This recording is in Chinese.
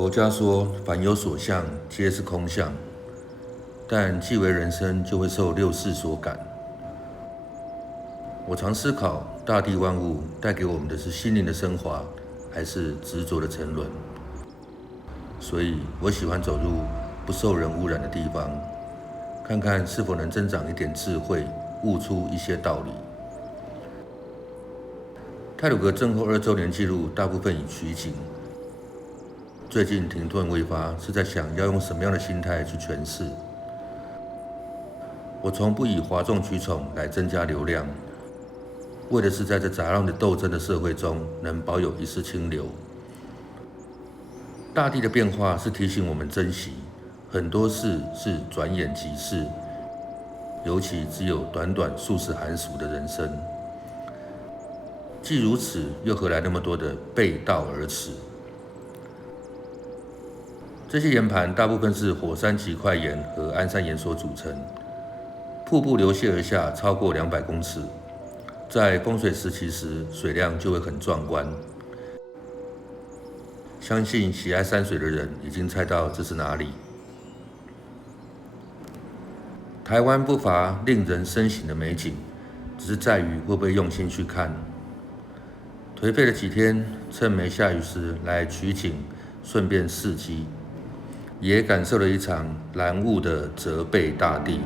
佛家说，凡有所相，皆是空相。但既为人生，就会受六世所感。我常思考，大地万物带给我们的是心灵的升华，还是执着的沉沦？所以我喜欢走入不受人污染的地方，看看是否能增长一点智慧，悟出一些道理。太鲁阁震后2周年纪录大部分已取景，最近停顿未发，是在想要用什么样的心态去诠释。我从不以哗众取宠来增加流量，为的是在这杂乱的斗争的社会中，能保有一丝清流。大地的变化是提醒我们珍惜，很多事是转眼即逝，尤其只有短短数十寒暑的人生。既如此，又何来那么多的背道而驰？这些岩盘大部分是火山级块岩和安山岩所组成，瀑布流泻而下，超过200公尺。在风水时期时，水量就会很壮观。相信喜爱山水的人已经猜到这是哪里。台湾不乏令人深省的美景，只是在于会不会用心去看。颓废了几天，趁没下雨时来取景，顺便伺机，也感受了一场蓝雾的责备大地。